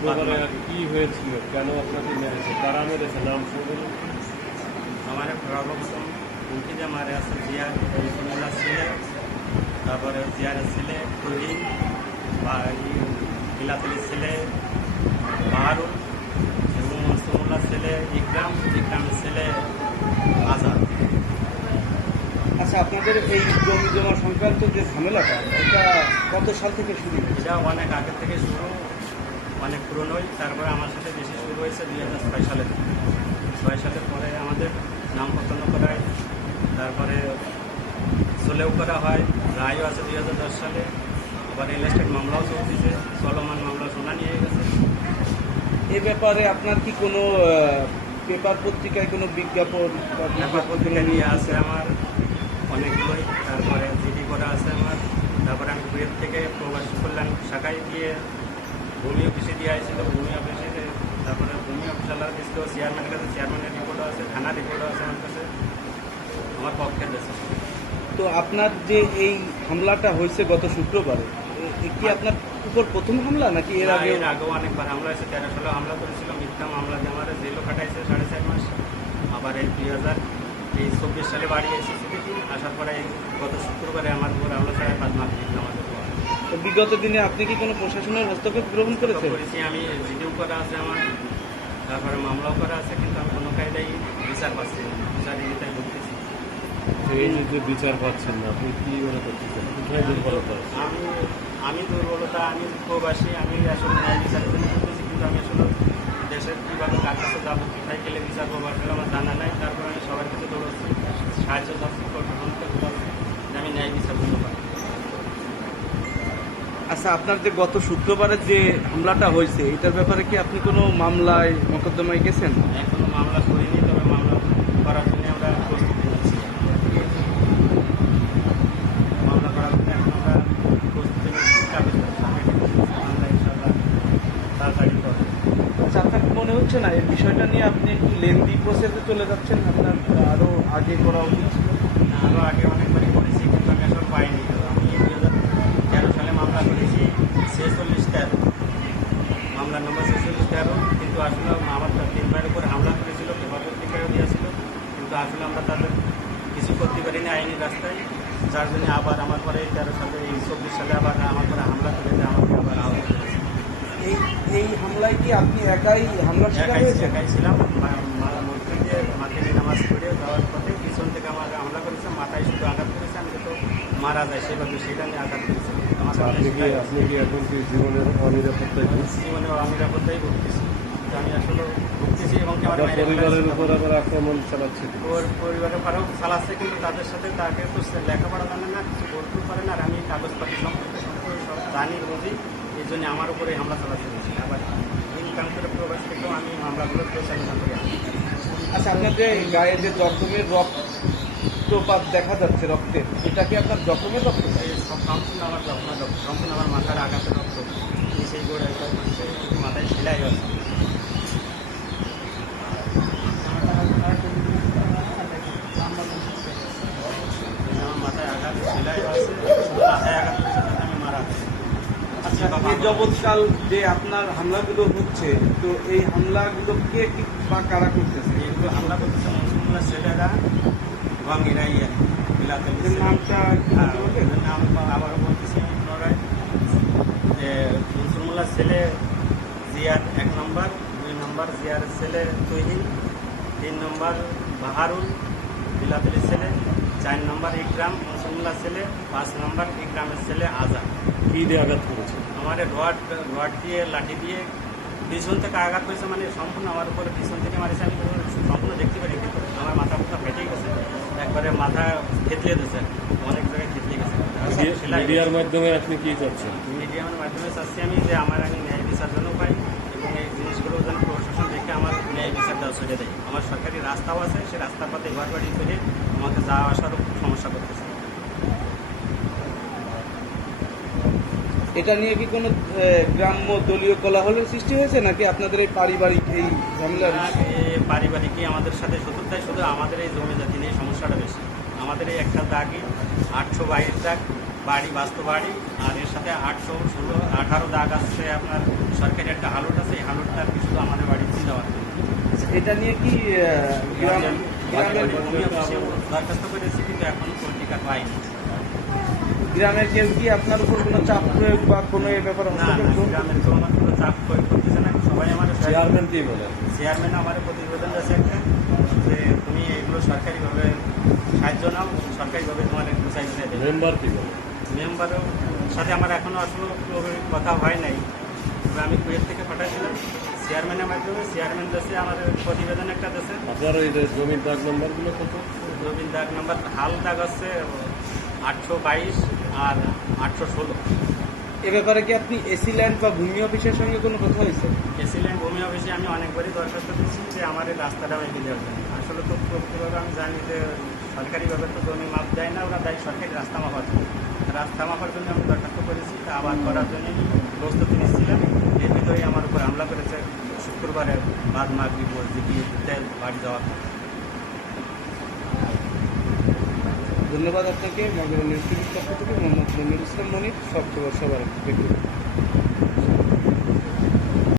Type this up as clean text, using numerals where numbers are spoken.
শুক্রবারে কি হয়েছিল, কেন আপনাকে মেরেছে, কারা মেরেছে, নাম শুনবেন? हमारे সর্বপ্রথম উনকি যে মারে আছে জিয়া রসুল্লাহ ছিলে, তারপরে জিয়ার ছিলে তুহিন বা বিলাতলি ছিলে বাহারুল এবং মনসুমুল্লাহ ছেলে ইকরামের ছেলে আজাদ। আচ্ছা, আপনাদের এই জমি জমা সংক্রান্ত যে ঝামেলাটা, এটা কত সাল থেকে শুরু হয়েছে? এটা অনেক আগে থেকে শুরু, অনেক পুরনোই। তারপরে আমার সাথে বেশি শুরু হয়েছে 2006 সালে। 6 সালের পরে আমাদের নাম পতন করায়, তারপরে সোলেও করা হয়, রায়ও আছে 2010 সালে। আবার রিয়েল এস্টেট মামলাও চলতেছে, চলমান মামলা শুনানি হয়ে গেছে। এ ব্যাপারে আপনার কি কোনো পেপার পত্রিকায় কোনো বিজ্ঞাপন বা ব্যাপার পত্রিকা নিয়ে আছে আমার অনেকগুলোই, তারপরে জিডি করা আছে আমার। তারপরে আমি কুয়েত থেকে প্রবাসী কল্যাণ শাখায় গিয়ে ভূমি অফিসে দিয়ে আসছিল, ভূমি অফিসে। তারপরে ভূমি অফিসাররা দিচ্ছিল, চেয়ারম্যানের কাছে চেয়ারম্যানের রিপোর্টও আছে, থানা রিপোর্টও আছে আমার কাছে, আমার পক্ষে দিয়েছে। তো আপনার যে এই হামলাটা হয়েছে গত শুক্রবারে, কি আপনার উপর প্রথম হামলা নাকি এর আগে? এর আগেও অনেকবার হামলা হয়েছে। 13 সালে হামলা করেছিল, মিথ্যা মামলা দিয়ে আমার জেলও কাটাইছে 4.5 মাস। আবার এই 2024 সালে বাড়ি এসেছি দেখি, আসার পরে এই গত শুক্রবারে আমার উপর হামলা 5.5 মাস দিন আমাদের উপর। তো বিগত দিনে আপনি কি কোনো প্রশাসনের হস্তক্ষেপ গ্রহণ করেছেন? করেছি আমি, জিডিও করা আছে আমার, তারপরে মামলাও করা আছে, কিন্তু আমি কোনো কায়দায় বিচার পাচ্ছি না, বিচার এমনিতেই ভুগতেছি। এই যে বিচার পাচ্ছেন না, আপনি কি মনে করতেছেন, কোথায় দুর্বলতা? আমি দুর্বলতা, আমি প্রবাসী, আমি আসলে ন্যায় বিচার জন্য করতেছি, কিন্তু আমি আসলে দেশের কীভাবে কার কাছে যাবো, কোথায় গেলে বিচার পাবো আসলে আমার জানা নাই। তারপরে আমি সবার কাছে দৌড়াচ্ছি, সাহায্য চাচ্ছি, প্রশাসনকে দৌড়াচ্ছি যে আমি ন্যায় বিচার জন্য পাই। আচ্ছা, আপনার যে গত শুক্রবারে যে হামলাটা হয়েছে, এটার ব্যাপারে কি আপনি কোনো মামলায় মোকদ্দমায় গেছেন? এখনো মামলা করিনি, তবে মামলা করার জন্য আমরা প্রস্তুতি নিচ্ছি। মামলা করার জন্য এখন আমরা প্রস্তুতি নিচ্ছি, মামলা ইনশাআল্লাহ তাড়াতাড়ি করবে। আচ্ছা, আপনার কি মনে হচ্ছে না এই বিষয়টা নিয়ে আপনি একটু লেন্দি প্রসেসে চলে যাচ্ছেন? আপনার আরও আগে করা উচিত ছিল। আরও আগে অনেকবারই করেছি, কিন্তু আমি আসলে পাইনি। তো আমি 2013 সালে মামলা করেছি 46-13, মামলার নম্বর 46-13, কিন্তু আসলে আমার 3 ভাইয়ের উপর হামলা করেছিল, পেপার পত্রিকায়ও দিয়েছিল, কিন্তু আসলে আমরা তাদের কিছু করতে পারিনি আইনি রাস্তায়, যার জন্য আবার আমার পরে 13 সালে, এই 24 সালে আবার আমার পরে হামলা করেছে, আমাকে আবার আহত করেছে। এই হামলায় কি আপনি একাই হামলার শিকার হয়েছেন? একাই ছিলাম, মসজিদে মাগরিবের নামাজ পড়ে যাওয়ার পথে পিছন থেকে আমার হামলা করেছে, মাথায় শুধু আঘাত করেছে, আমি যত মারা যায় সেভাবে সেটা নিয়ে আঘাত করেছে। আমার আপনি কি এখন কি জীবনের অনিরাপত্তায় ভুগছেন? জীবনে অনিরাপত্তাই ভুগতেছি, তো আমি আসলে ভুগতেছি। এবং কি আমার আপনার পরিবারের উপর আবার আক্রমণ চালাচ্ছে? ওর পরিবারের পরেও চালাচ্ছে, কিন্তু তাদের সাথে তাকে তো লেখাপড়া জানে না, কিছু বলতেও পারে না, আর আমি কাগজপাতি সম্পর্কে সব জানি, বুঝি, এই জন্য আমার উপরে হামলা চালাতে হয়েছে। আবার ইনকাম করে প্রবাস থেকেও আমি মামলাগুলো পরিচালনা করি। আচ্ছা, আপনার যে গায়ে যে জখমের রক্তপাত দেখা যাচ্ছে, রক্তের, এটা কি আপনার জখমের রক্ত? এই সব সম্পূর্ণ আমার যত্ন রক্ত, সম্পূর্ণ আমার মাথার আঘাতের রক্ত, সেই গোড়ায় মাথায় সেলাই আছে। আমার মাথায় আঘাত সেলাই আছে, মাথায় আঘাত করেছে, তাতে আমি মারা গেছি। আচ্ছা, এই যাবৎকাল যে আপনার হামলাগুলো হচ্ছে, তো এই হামলাগুলো কে বা কারা করতেছে? এগুলো হামলা করতেছে মনসুমুল্লাহ ছেলেরা এবং এরাই বিলাতে নামটা কি বলতে পারবেন? নাম আবারও বলতেছি পুনরায়, যে মনসুমুল্লাহ ছেলে জিয়ার 1 নম্বর, 2 নম্বর জিয়ার ছেলে তুহিন, 3 নম্বর বাহারুল বিলাতের ছেলে, 4 নম্বর ইকরাম মনসুমুল্লাহ ছেলে, 5 নম্বর ইকরামের ছেলে আজাদ। কি দিয়ে আঘাত করেছে? আমার রড দিয়ে, লাঠি দিয়ে পিছন থেকে আঘাত করেছে, মানে সম্পূর্ণ আমার উপরে পিছন থেকে মারিছে। আমি সম্পূর্ণ দেখতে পারি, কিন্তু আমার মাথা পুরো ফেটে গেছে, একবারে মাথা থেতলে দিয়েছে, অনেক জায়গায় থেতলে গেছে। মিডিয়ার মাধ্যমে আপনি কি চাচ্ছেন? মিডিয়ার মাধ্যমে চাচ্ছি আমি যে আমি ন্যায় বিচার যেন পাই, এবং এই জিনিসগুলো যেন প্রশাসন দেখে আমার ন্যায় বিচারটা ছেড়ে দেয়। আমার সরকারি রাস্তাও আছে, সেই রাস্তার পথে ঘর বাড়ি করে আমাকে যাওয়া আসারও খুব সমস্যা করতেছে। এটা নিয়ে কি কোনো গ্রাম্য দলীয় কোলাহলের সৃষ্টি হয়েছে, নাকি আপনাদের এই পারিবারিক এই ঝামেলার? পারিবারিকই আমাদের সাথে শত্রুতায়, শুধু আমাদের এই জমি জাতি নিয়ে সমস্যাটা বেশি। আমাদের এই একটা দাগই 822 দাগ বাড়ি বাস্তু বাড়ি, আর এর সাথে 818 দাগ আসছে আপনার সরকারি একটা হালুট আছে, এই হালুটটার কিছু আমাদের বাড়িতে দেওয়া আছে। এটা নিয়ে কি গ্রামের ভূমি অফিসে দরখাস্ত করেছি, কিন্তু এখনো কোনো টিকা পাইনি। গ্রামের কেউ কি আপনার উপর কোনো চাপ প্রয়োগ বা কোনো এ ব্যাপারে না, হস্তক্ষেপ গ্রামের কেউ আমার কোনো চাপ প্রয়োগ করতেছে না, সবাই আমার চেয়ারম্যান কি বলে? চেয়ারম্যান আমার প্রতিবেদন আছে একটা, যে তুমি এগুলো সরকারিভাবে সাহায্য নাও, সরকারিভাবে তোমার গুছাই গুছাই দেবে। মেম্বার কি বলে? মেম্বারের সাথে আমার এখনও আসলে কথা হয় নাই, তবে আমি কুয়েত থেকে পাঠাইছিলাম চেয়ারম্যানের মাধ্যমে। চেয়ারম্যান দেশে আমাদের প্রতিবেদন একটা দেশে। আপনার ওই যে জমির দাগ নম্বরগুলো কত? জমির দাগ নাম্বার হাল দাগ আছে 822 আর 816। এ ব্যাপারে কি আপনি এসি ল্যান্ড বা ভূমি অফিসের সঙ্গে কোনো কথা হয়েছে? এসিল্যান্ড ভূমি অফিসে আমি অনেকবারই দরখাস্ত দিচ্ছি যে আমার এই রাস্তাটা এগিয়ে দেওয়ার জন্য। আসলে তো প্রকৃতভাবে আমি জানি যে সরকারিভাবে তো জমি মাপ দেয় না, ওরা দেয় সরকারি রাস্তা মাপার জন্য। রাস্তা মাপার জন্য আমি দরখাস্ত করেছি, তা আবার করার জন্য প্রস্তুতি নিচ্ছিলাম। এর ভিতরেই আমার উপর হামলা করেছে শুক্রবারে বাদ মাগরিব মসজিদে বাড়ি যাওয়ার পর। ধন্যবাদ আপনাকে। মগর নিউজ টিভির পক্ষ থেকে মোহাম্মদ মনির ইসলাম মনির, সব খবর সবার ব্যক্তিগত।